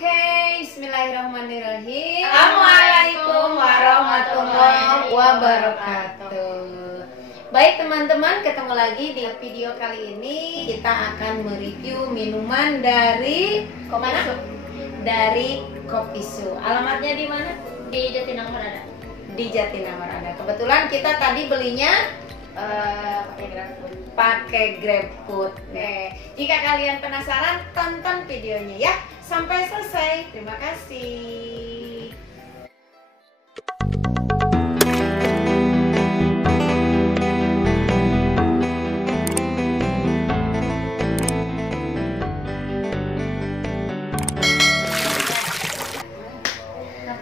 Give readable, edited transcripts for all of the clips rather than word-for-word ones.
Oke, bismillahirrahmanirrahim. Assalamualaikum warahmatullahi wabarakatuh. Baik teman-teman, ketemu lagi di video kali ini. Kita akan mereview minuman dari Mana? Dari Kopisu. Alamatnya di mana? Di Jatinangor ada. Di Jatinangor ada. Kebetulan kita tadi belinya pakai GrabFood. Oke. Jika kalian penasaran, tonton videonya ya sampai selesai. Terima kasih.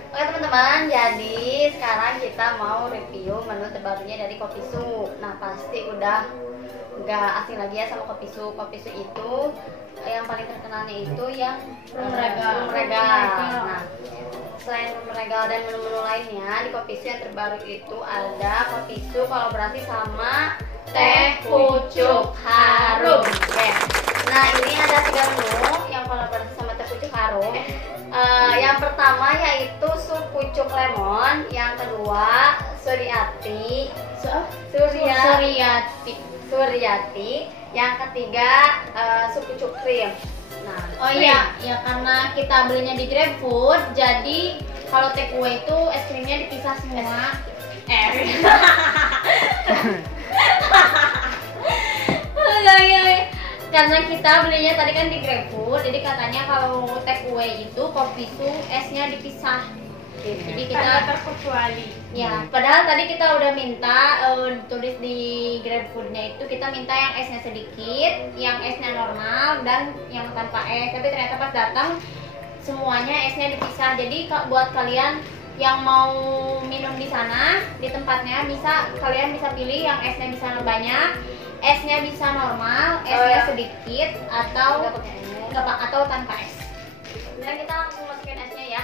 Oke teman-teman, jadi sekarang kita mau review menu terbarunya dari Kopisu. Nah pasti udah nggak asing lagi ya sama Kopisu. Kopisu itu yang paling terkenalnya itu yang regal. Nah selain regal dan menu-menu lainnya di Kopisu yang terbaru itu ada Kopisu kolaborasi sama Teh Pucuk Harum. Oke. Nah ini ada 3 menu yang kolaborasi sama Teh Pucuk Harum. Yang pertama yaitu sup pucuk lemon, yang kedua Suryati, yang ketiga sup pucuk krim. Nah, oh iya, ya karena kita belinya di GrabFood, jadi kalau take away itu es krimnya dipisah semua. Karena kita belinya tadi kan di GrabFood, jadi katanya kalau take away itu Kopisu esnya dipisah. Jadi kita terkecuali. ya, padahal tadi kita udah minta tulis di GrabFoodnya itu kita minta yang esnya sedikit, yang esnya normal dan yang tanpa es. Tapi ternyata pas datang semuanya esnya dipisah. Jadi buat kalian yang mau minum di sana di tempatnya kalian bisa pilih yang esnya bisa banyak, esnya bisa normal, esnya sedikit atau tanpa es. Dan kita langsung masukin esnya ya.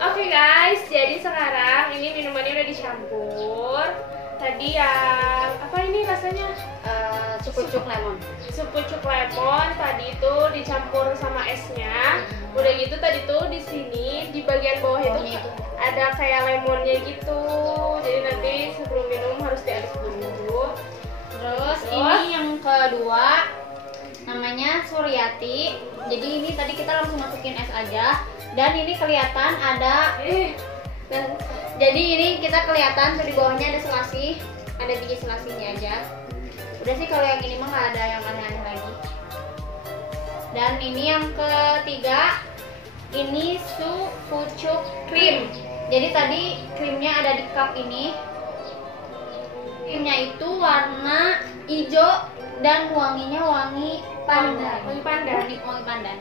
Oke guys, jadi sekarang ini minumannya udah dicampur. Tadi yang apa ini rasanya? Sup pucuk lemon. Sup pucuk lemon tadi itu dicampur sama esnya. Udah gitu tadi tuh di sini di bagian bawah itu ada kayak lemonnya gitu. Jadi nanti sebelum minum harus diaduk dulu. Terus ini yang kedua namanya Suryati. Jadi ini tadi kita langsung masukin es aja. Dan ini kelihatan ada jadi ini kita kelihatan tuh di bawahnya ada selasih, ada biji selasihnya aja. Udah sih kalau yang ini mah nggak ada yang aneh-aneh lagi. Dan ini yang ketiga, ini sup pucuk krim. Jadi tadi krimnya ada di cup ini. Krimnya itu warna hijau dan wanginya wangi pandan. Wangi pandan. Wangi pandan.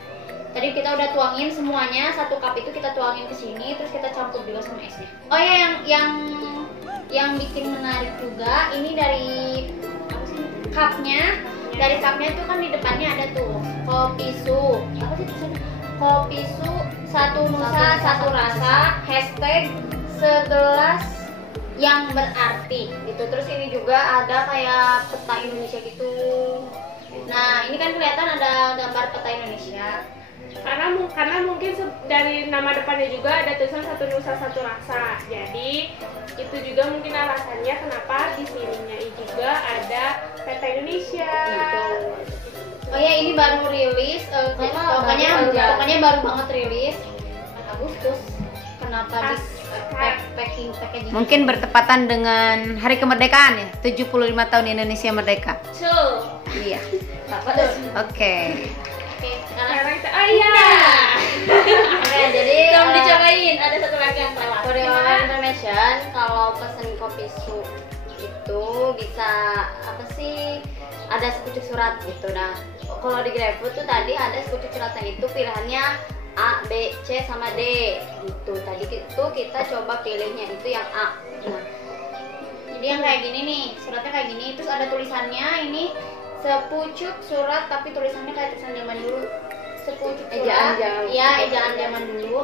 Tadi kita udah tuangin semuanya, 1 cup itu kita tuangin ke sini, terus kita campur juga sama esnya. Oh ya, yang bikin menarik juga, ini dari apa sih? Cupnya. Dari cupnya itu kan di depannya ada tuh Kopisu. Apa sih tulisannya? Kopisu, satu nusa, satu rasa. Hashtag segelas yang berarti. Gitu. Terus ini juga ada kayak peta Indonesia gitu. Nah, ini kan kelihatan ada gambar peta Indonesia. Karena mungkin dari nama depannya juga ada tulisan satu nusa satu rasa. Jadi itu juga mungkin alasannya kenapa di sininya juga ada peta Indonesia. Oh ya, ini baru rilis, pokoknya baru banget rilis Agustus. Kenapa di packaging? Mungkin bertepatan dengan Hari Kemerdekaan ya, 75 tahun Indonesia merdeka. Iya. Oke. Oke. Sekarang Sekarang kita, oh iya. jadi Belum dicobain, ada satu lagi yang kelewat. for your information, kalau pesen kopi su itu bisa apa sih? Ada sepucuk surat gitu. Nah, kalau di GrabFood tuh tadi ada sepucuk suratnya itu pilihannya A, B, C sama D gitu. Tadi itu kita coba pilihnya itu yang A. Nah, Jadi yang kayak gini nih, suratnya kayak gini, terus ada tulisannya ini sepucuk surat tapi tulisannya kayak tulisan zaman dulu. Sepucuk Ejaan surat. zaman. Iya, ejaan zaman dulu.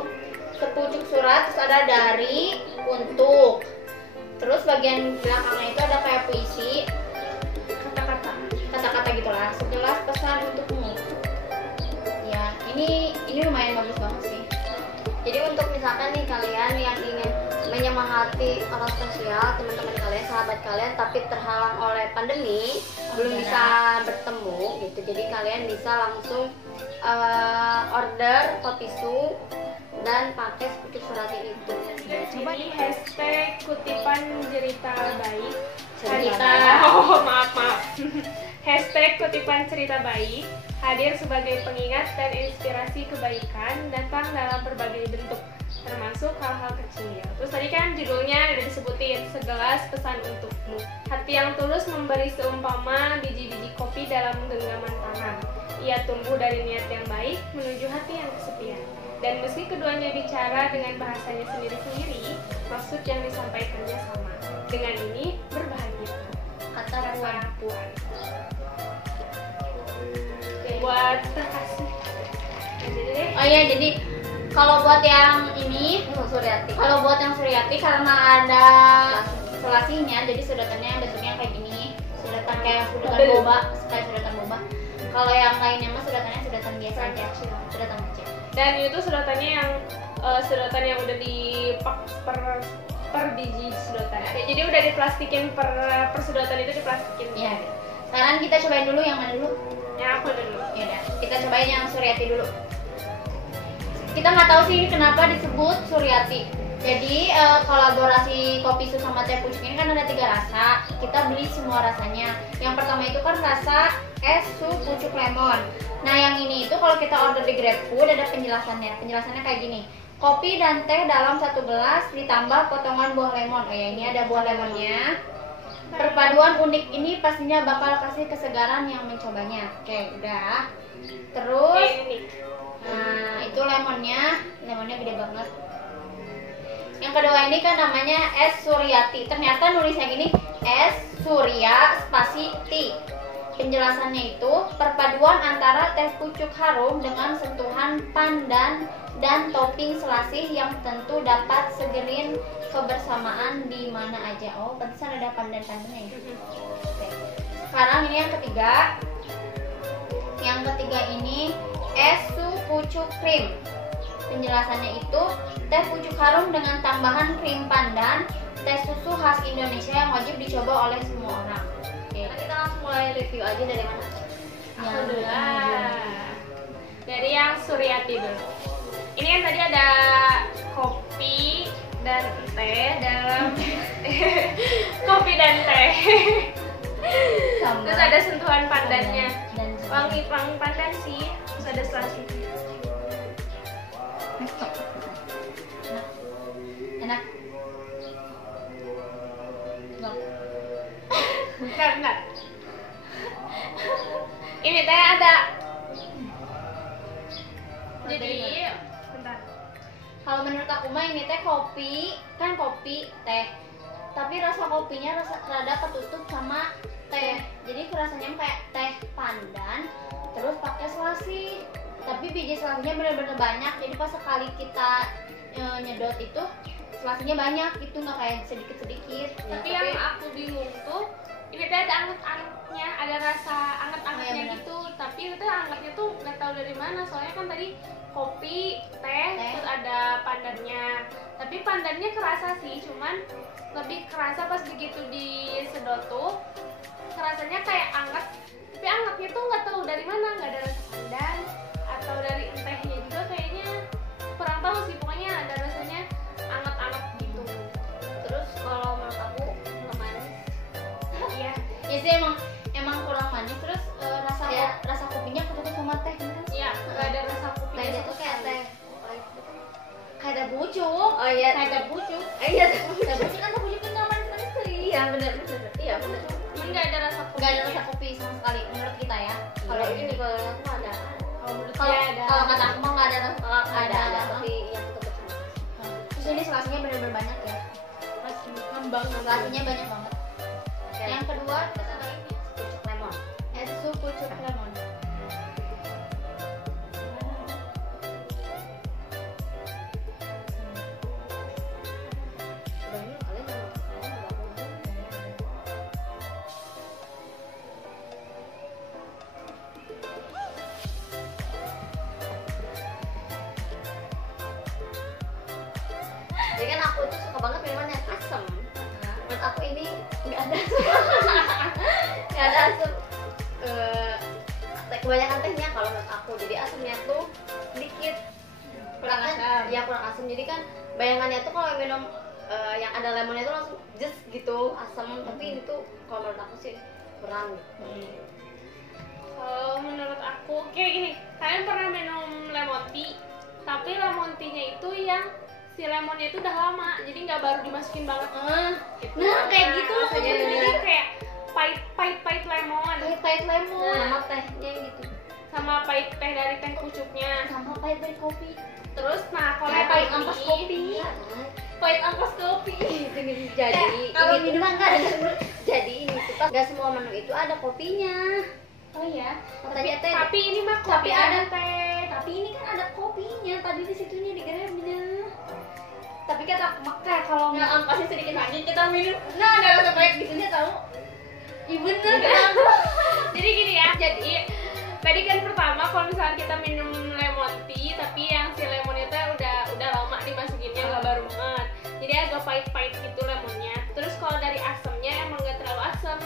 Sepucuk surat terus ada dari untuk. Terus bagian belakangnya itu ada kayak puisi, kata-kata gitulah. Sekilas pesan untukmu. Ya, ini lumayan bagus banget sih. Jadi untuk misalkan nih kalian yang ingin menyemangati orang sosial, teman-teman kalian, sahabat kalian, tapi terhalang oleh pandemi, belum bisa bertemu gitu. Jadi kalian bisa langsung order kopi su dan pakai sepucuk suratnya itu. Jadi hashtag kutipan cerita baik. Cerita. Oh, maaf. Hashtag kutipan cerita baik hadir sebagai pengingat dan inspirasi kebaikan datang dalam berbagai bentuk, termasuk hal-hal kecil. Terus tadi kan judulnya udah disebutin, segelas pesan untukmu. Hati yang tulus memberi seumpama biji-biji kopi dalam genggaman tangan. Ia tumbuh dari niat yang baik menuju hati yang kesepian. Dan meski keduanya bicara dengan bahasanya sendiri-sendiri, maksud yang disampaikannya sama. Dengan ini berbahagia. Kata Rasa Puan. puan. Buat terkasih. Jadi deh. Oh iya, jadi kalau buat yang ini, Suryati. kalau buat yang Suryati karena ada selasihnya, jadi sedotannya bentuknya kayak gini, sedotan kayak sedotan boba, kayak sedotan boba. Kalau yang lainnya mah sedotannya sedotan biasa aja, sedotan kecil. Dan itu sedotannya yang sedotan yang udah dipak per biji sedotan. Jadi udah diplastikin per sedotan itu diplastikin. Iya. Sekarang kita cobain dulu yang mana dulu? Yang aku dulu. Ya udah, kita cobain yang Suryati dulu. Kita nggak tahu sih ini kenapa disebut Suryati. Jadi kolaborasi kopi su sama teh pucuk ini kan ada 3 rasa. Kita beli semua rasanya. Yang pertama itu kan rasa es su pucuk lemon. Nah yang ini itu kalau kita order di GrabFood ada penjelasannya. Penjelasannya kayak gini. Kopi dan teh dalam 1 gelas ditambah potongan buah lemon. Oh ya, ini ada buah lemonnya. Perpaduan unik ini pastinya bakal kasih kesegaran yang mencobanya. Oke, udah. Terus, Ini. nah itu lemonnya gede banget. Yang kedua ini kan namanya es Suryati. Ternyata nulisnya gini, es Surya spasi ti. Penjelasannya itu perpaduan antara teh pucuk harum dengan sentuhan pandan dan topping selasih yang tentu dapat segerin kebersamaan di mana aja. Oh, pantesan ada pandan-pandannya ya. Oke. Sekarang ini yang ketiga. Yang ketiga ini es su pucuk krim. Penjelasannya itu teh pucuk harum dengan tambahan krim pandan, teh susu khas Indonesia yang wajib dicoba oleh semua orang. Oke. Nah, kita langsung mulai review aja dari mana? Aku dulu. Dari yang Suryati dulu. Ini kan tadi ada kopi dan teh dalam kopi dan teh. Sama. Terus ada sentuhan pandannya. Dan Wangi pandan sih. Terus ada selasih. enak. Enggak. Ini teh ada. Jadi, bentar. Kalau menurut aku mah ini teh kopi, kan kopi teh. Tapi rasa kopinya rada ketutup sama teh. Jadi rasanya kayak teh pandan terus pakai selasih. Tapi biji selasihnya benar-benar banyak. Jadi pas sekali kita nyedot itu selasihnya banyak, itu nggak kayak sedikit-sedikit. Tapi yang aku bingung tuh, ini teh ada anget-angetnya, ada rasa anget-angetnya Oh, iya, benar. gitu. Tapi itu angetnya tuh nggak tahu dari mana. Soalnya kan tadi kopi, teh, terus ada pandannya. Tapi pandannya kerasa sih, cuman lebih kerasa pas begitu disedot tuh, rasanya kayak anget. Tapi angetnya tuh nggak tahu dari mana, nggak ada rasa pandan atau dari tehnya juga kayaknya kurang tahu sih. Pokoknya ada rasanya anget-anget gitu. Terus kalau menurut aku nggak manis. Iya. Ya sih emang kurang manis. Terus rasa Ya. rasa kopinya ketutup sama teh. Bener. Iya, nggak ada rasa kopi. Tehnya tuh kayak teh teh pucuk. Oh iya. Kayak teh pucuk. Iya, Teh pucuk kan teh pucuk kan nggak manis-manis tuh. iya benar. Iya benar. Cuman nggak ada rasa kopi. Nggak ada rasa kopi sama sekali menurut kita ya. Kalau ini kalau aku ada. Kalau menurut Kalau saya ada. kalau kata aku mah nggak ada rasa. Ada, tapi yang tetap sama. Terus ini selasinya benar-benar banyak ya. Masih ngembang. Selasinya banyak banget. Yang kedua kita ini Pucuk lemon. essu pucuk lemon. Banyak kalian yang jadi kan aku tuh suka banget minuman yang asam. Menurut aku ini nggak ada asam. Nggak ada asam. Kebanyakan tehnya kalau menurut aku, jadi asamnya tuh sedikit. Kurang asam. Ya kurang asam. Jadi kan bayangannya tuh kalau minum yang ada lemonnya tuh langsung just gitu asam. Tapi ini tuh kalau menurut aku sih kurang. Kalau menurut aku kayak gini, kalian pernah minum lemon tea, tapi lemon tea-nya itu yang si lemonnya itu udah lama, jadi nggak baru dimasukin banget. Gitu. Nah, kayak gitu Nah, rasanya. jadi kayak pahit lemon Pahit lemon. Sama tehnya gitu. sama pahit teh dari teh pucuknya. Sama pahit dari kopi. Terus nah kalau Kayak yang pahit ini- ampas kopi. Pahit ampas kopi. Jadi Kalau ini tuh minuman nggak ada. jadi ini tuh pas nggak semua menu itu ada kopinya. Oh iya. Katanya teh Tapi ini mah Tapi kopi ada teh. Tapi ini kan ada kopinya. Tadi di situnya digerebnya. Tapi kata makanya kalau nggak ampasnya sedikit lagi kita minum. Nah, ada rasa pahit gitunya tahu. Iya bener kan? Jadi gini ya, jadi tadi kan pertama kalau misalnya kita minum lemon tea tapi yang si lemonnya tuh udah lama dimasukinnya nggak baru banget. Jadi agak pahit-pahit gitu lemonnya. Terus kalau dari asamnya emang nggak terlalu asam.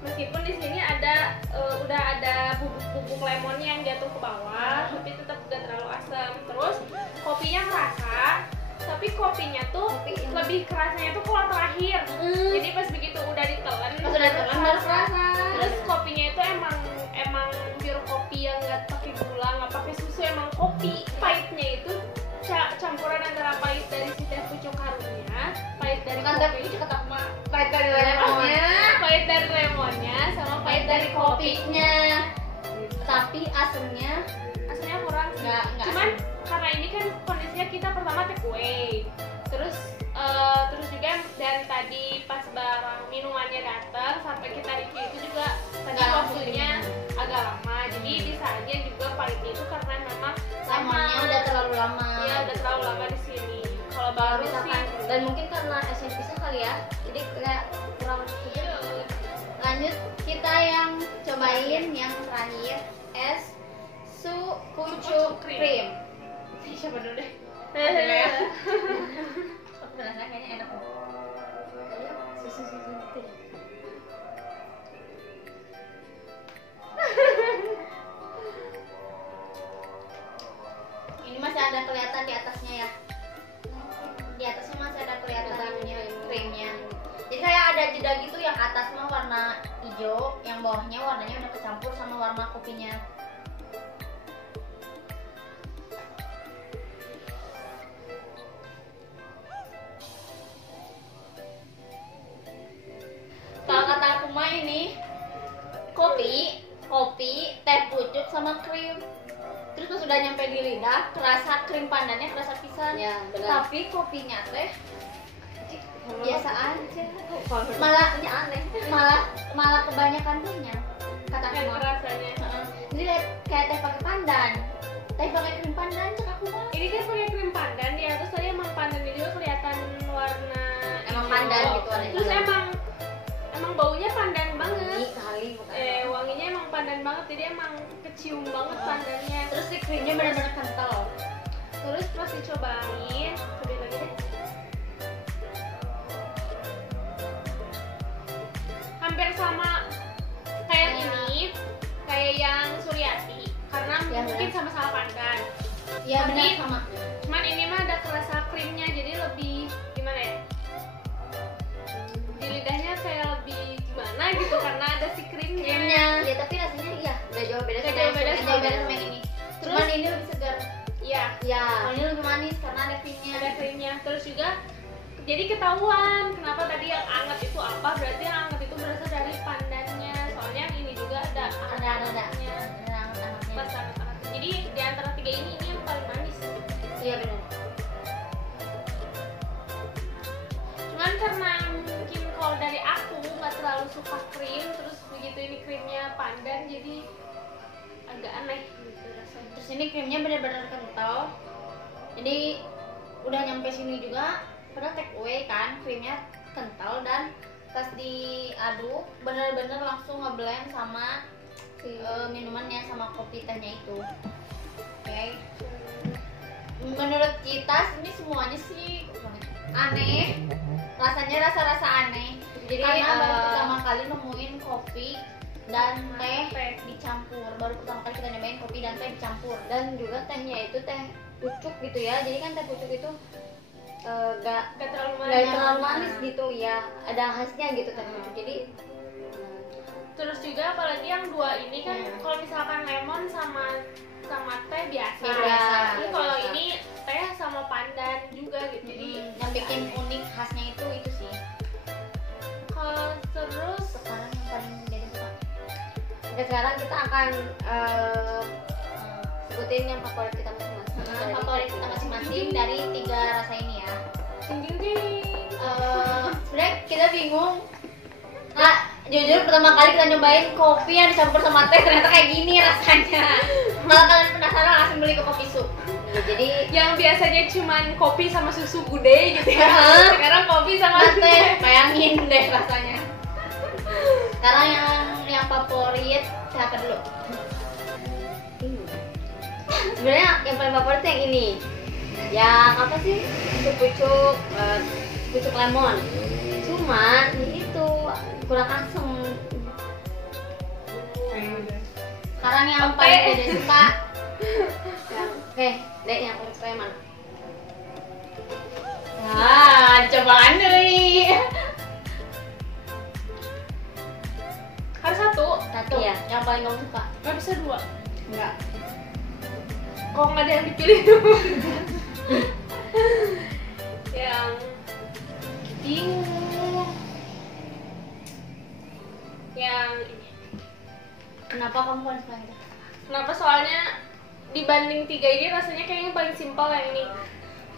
Meskipun di sini ada udah ada bubuk-bubuk lemonnya yang jatuh ke bawah, tapi tetap nggak terlalu asam. Terus kopinya kerasa, tapi kopinya tuh lebih kerasanya tuh kalau terakhir. Jadi pas begitu udah ditelan, Pas udah ditelan baru kerasa. Terus kopinya itu emang pure kopi yang nggak pakai gula, nggak pakai susu, emang kopi. Pahitnya itu campuran antara pahit dari si teh pucuk harumnya, pahit dari Bukan teh kopi, pucuk kata emak. Pahit dari lemonnya. pahit dari lemonnya, sama pahit dari kopi. kopinya. Tapi asamnya Aslinya kurang sih. nggak Cuman asam. karena ini kan kondisinya kita pertama take away, terus juga dari tadi pas barang minumannya datang sampai kita review itu juga tadi Nggak langsung waktunya agak lama, jadi bisa aja juga pahitnya itu karena memang Lemonnya udah terlalu lama. ya udah terlalu lama di sini. Kalau baru misalkan sih dan mungkin karena esnya pisah kali ya. Jadi kayak kurang Lanjut kita yang cobain yang terakhir es su pucuk cream. siapa dulu deh. Aku penasaran kayaknya enak loh. susu teh. Ini masih ada kelihatan di atasnya ya. Di atasnya masih ada kelihatan krimnya. Jadi kayak ada jeda gitu, yang atas mah warna hijau, yang bawahnya warnanya udah kecampur sama warna kopinya. Kalau kata aku mah ini kopi, teh pucuk sama krim. Terus pas sudah nyampe di lidah, kerasa krim pandannya kerasa pisan. Ya, benar. Tapi kopinya teh biasa aja. Malah Malah ini aneh. malah kebanyakan tehnya. Kata aku Kayak mah. rasanya. Heeh. Jadi kayak teh pakai pandan. Teh pakai krim pandan cek aku mah. Ini kan pakai krim pandan ya, terus tadi emang pandannya juga kelihatan warna Emang hijau. pandan gitu, ada Terus pandan. emang baunya pandan banget. Ini kali bukan. Wanginya emang pandan banget, jadi emang kecium banget pandannya. Terus si krimnya benar-benar kental. Terus pas dicobain, cobain lagi deh. Hampir sama kayak ini, kayak yang Suryati, karena Ya, mungkin benar. sama-sama pandan. Iya benar Tapi- sama. Cuman ini mah ada kerasa krimnya, jadi lebih gimana ya? Di lidahnya kayak lebih gimana gitu karena ada si krimnya. Krimnya. Ya tapi rasanya iya udah jauh beda Udah sama jauh yang beda sebelumnya. Jauh beda sama yang ini. Cuman ini lebih segar. Iya. Ya. Kalau ini lebih manis karena ada krimnya. Ada krimnya. Terus juga jadi ketahuan kenapa tadi yang anget itu apa, berarti yang anget itu berasal dari pandannya. Soalnya yang ini juga ada anget-angetnya. Pas anget-anget. Jadi di antara tiga ini yang paling manis. Iya benar. Cuman karena mungkin kalau dari aku nggak terlalu suka krim, terus begitu ini krimnya pandan jadi agak aneh gitu rasanya. Terus ini krimnya benar-benar kental. Jadi udah nyampe sini juga, padahal take away kan, krimnya kental dan pas diaduk benar-benar langsung ngeblend sama minumannya, sama kopi tehnya itu. Oke. Menurut kita ini semuanya sih aneh. Rasanya rasa-rasa aneh. Jadi Karena baru pertama kali nemuin kopi dan teh Teh. dicampur. Baru pertama kali kita nyobain kopi dan teh dicampur. dan juga tehnya itu teh pucuk gitu ya. Jadi kan teh pucuk itu gak Gak terlalu manis. nggak terlalu manis gitu ya. Ada khasnya gitu teh pucuk. Jadi Terus juga apalagi yang dua ini kan Iya. kalau misalkan lemon sama teh biasa. Iya, biasa, Tapi kalau biasa. ini teh sama pandan juga gitu. Jadi Yang bikin unik khasnya itu sih. kalau terus Sekarang yang paling jadi suka. oke, sekarang kita akan sebutin yang favorit kita masing-masing. Dari Favorit kita masing-masing dari 3 rasa ini ya. ding ding ding. Sebenarnya kita bingung. Nah, jujur pertama kali kita nyobain kopi yang dicampur sama teh ternyata kayak gini rasanya. Kalau kalian penasaran langsung beli ke Kopi Su. Ya, jadi Yang biasanya cuman kopi sama susu gudeg gitu ya. Sekarang kopi sama Teh, bayangin deh rasanya. Sekarang yang favorit siapa dulu? sebenarnya yang paling favorit yang ini. Yang apa sih? Pucuk pucuk lemon. Cuman itu kurang asem. Sekarang yang Oke. paling tidak suka. Oke, Dek, yang paling suka yang mana? Nah, cobaan nih. harus satu. Satu, Iya. yang paling kamu suka. Nggak bisa dua. Enggak. Kok nggak ada yang dipilih yang bingung. Yang ini. Kenapa kamu paling suka itu? Kenapa? Soalnya dibanding tiga ini rasanya kayaknya paling simpel yang ini.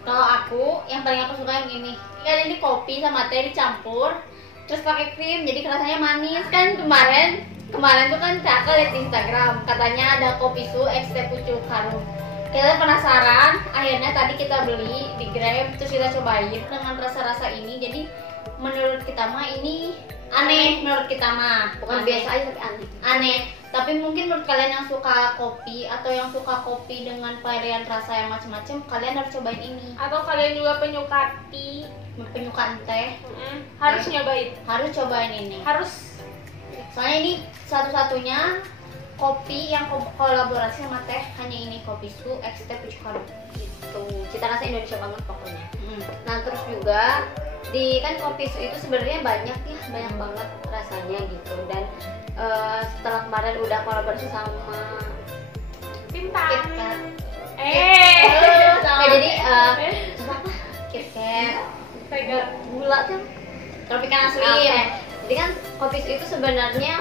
Kalau aku, yang paling aku suka yang ini. Kan ini kopi sama teh dicampur, terus pakai krim, jadi rasanya manis. Kan kemarin tuh kan Caka lihat di Instagram, katanya ada kopi su es teh pucuk harum. Kita penasaran, akhirnya tadi kita beli di Grab, terus kita cobain dengan rasa-rasa ini. Jadi menurut kita mah ini aneh, menurut kita mah Bukan aneh. biasa aja tapi aneh. Aneh, tapi mungkin menurut kalian yang suka kopi atau yang suka kopi dengan varian rasa yang macam-macam, kalian harus cobain ini. Atau kalian juga penyuka tea, Penyukaan teh harus nyobain. harus cobain ini. Harus. Soalnya ini satu-satunya kopi yang kolaborasi sama teh, hanya ini kopi su X teh pucuk harum. Gitu. Cita rasa Indonesia banget pokoknya. Hmm. Nah, terus juga di kan kopi su itu sebenarnya banyak ya, banyak banget rasanya gitu. Dan setelah kemarin udah kolaborasi sama Bintang. KitKat. Sama- jadi Eh, apa? KitKat Tiger. gula tuh. Tropicana Oke. Slim. Jadi kan kopi su itu sebenarnya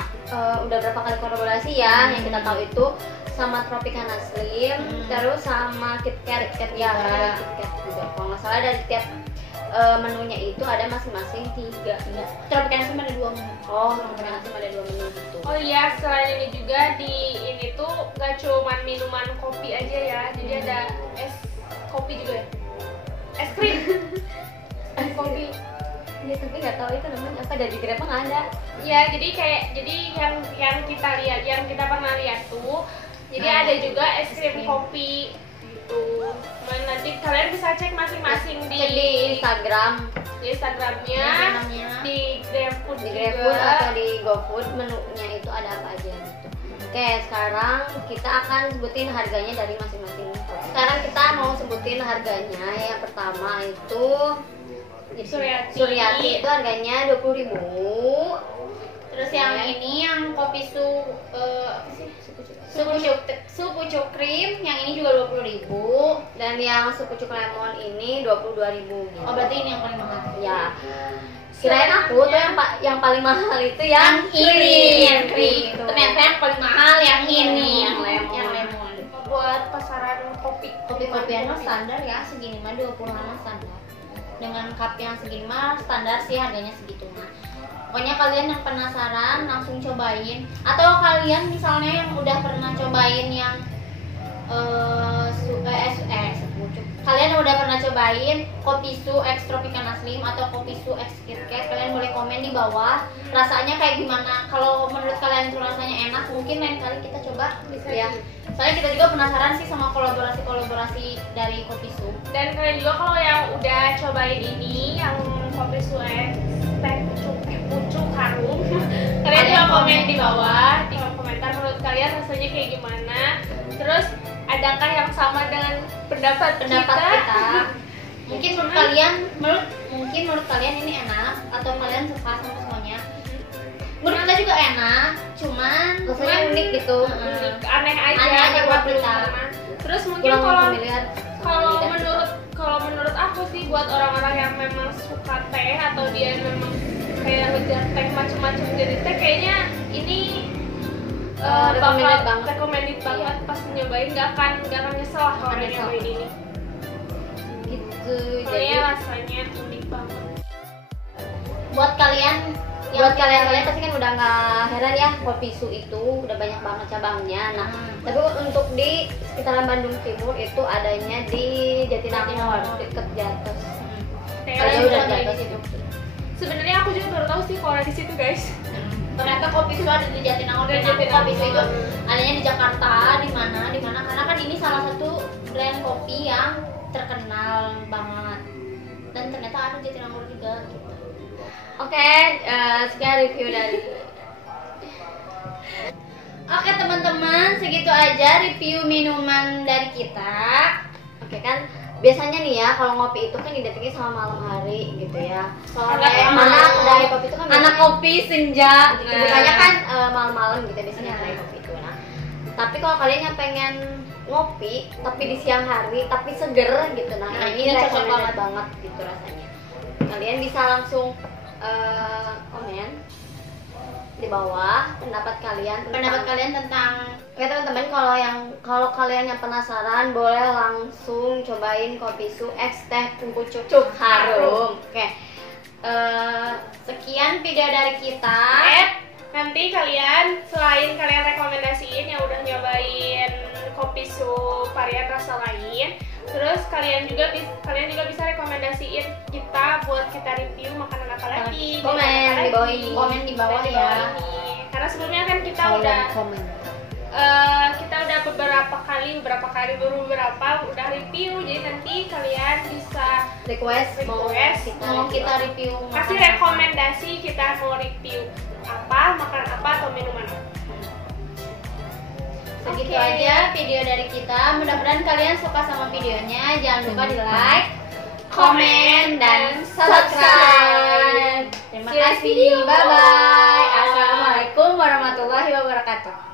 udah berapa kali kolaborasi ya, yang kita tahu itu sama Tropicana Slim, terus sama KitKat ya, Juga. ada KitKat juga. Kalau nggak salah dari tiap menunya itu ada masing-masing 3. Tropicana Slim ada 2 menu. Oh, Tropicana Slim ada 2 menu gitu. Oh iya, selain ini juga di ini tuh gak cuman minuman kopi aja ya, jadi ada es kopi juga ya, es krim, es kopi. Ya, tapi nggak tahu itu namanya apa, dari Grab nggak ada. Ya, jadi yang kita lihat, yang kita pernah lihat tuh, jadi ada juga es krim kopi gitu. Dan nanti kalian bisa cek masing-masing Cek di Instagram, Instagramnya, Namanya di GrabFood di juga. GrabFood atau di GoFood, menunya itu ada apa aja gitu. Oke, sekarang kita akan sebutin harganya dari masing-masing. Sekarang kita mau sebutin harganya. Yang pertama itu Suryati. Suryati itu harganya 20.000. Terus yang ini yang kopi apa sih? Supu cukrim, yang ini juga 20.000. Dan yang supu cuk lemon ini 22.000 gitu. Oh, berarti ini yang paling mahal. Ya. Kirain aku tuh yang paling mahal itu yang Yang krim. Ternyata yang paling mahal yang ini, yang lemon. Yang lemon. Buat pasaran kopi. Kopi-kopian mah standar ya, segini mah 20 mah standar. Dengan cup yang segini mah standar sih harganya segitu mah. Pokoknya kalian yang penasaran langsung cobain, atau kalian misalnya yang udah pernah cobain yang kalian yang udah pernah cobain kopi su X Tropicana Slim atau kopi su X KitKat, kalian boleh komen di bawah rasanya kayak gimana. Kalau menurut kalian itu rasanya enak, mungkin lain kali kita coba ya. Soalnya kita juga penasaran sih sama kolaborasi dari kopi su. Dan kalian juga kalau yang udah cobain ini yang kopi su X teh pucuk harum, kalian juga komen di bawah di kolom komentar menurut kalian rasanya kayak gimana. Terus adakah yang sama dengan pendapat kita? Mungkin menurut kalian ini enak atau kalian suka sama semuanya. Menurut kita juga enak, cuman Rasanya unik gitu. Aneh aja buat belum kita. pernah. Terus mungkin kalau menurut aku sih buat orang-orang yang memang suka teh atau dia memang kayak ngejar teh macam-macam jadi teh, kayaknya ini recommended banget pas nyobain, nggak akan nyesel lah kalau udah nyobain ini. Gitu. Soalnya rasanya unik banget. Buat kalian pasti kan udah nggak heran ya, kopi su itu udah banyak banget cabangnya. Nah, tapi untuk di sekitaran Bandung Timur itu adanya di Jatinangor, deket Jatos. Kayak Udah udah Jatos di itu. Sebenarnya aku juga baru tahu sih kalau di situ, guys. ternyata kopi su ada di Jatinangor. Dan kopi su itu adanya di Jakarta, di mana karena kan ini salah satu brand kopi yang terkenal banget, dan ternyata ada di Jatinangor juga gitu. Oke, sekian review dari. Oke teman-teman, segitu aja review minuman dari kita. Oke kan, biasanya nih ya kalau ngopi itu kan identiknya sama malam hari gitu ya. Soalnya Anak dari kopi itu kan anak kopi senja gitu. Bukannya kan malam-malam gitu biasanya dari kopi itu. Nah, tapi kalau kalian yang pengen ngopi tapi di siang hari tapi seger gitu, nah ini cocok recommended banget gitu rasanya. Kalian bisa langsung komen di bawah pendapat kalian tentang Oke teman-teman, kalau kalian yang penasaran boleh langsung cobain kopi su X teh pucuk harum. Oke. sekian video dari kita. Nanti kalian selain kalian rekomendasiin yang udah nyobain kopi su varian rasa lain, terus kalian juga bisa rekomendasiin kita buat kita review makanan apa lagi. Komen di bawah ya. Karena sebelumnya kan kita udah beberapa kali udah review, jadi nanti kalian bisa request Mau kita review kasih makanan rekomendasi kita mau review apa, makan apa atau minuman apa. Segitu Oke. aja video dari kita. Mudah-mudahan kalian suka sama videonya. Jangan lupa di like, komen, dan subscribe. Terima kasih. Bye bye. Assalamualaikum warahmatullahi wabarakatuh.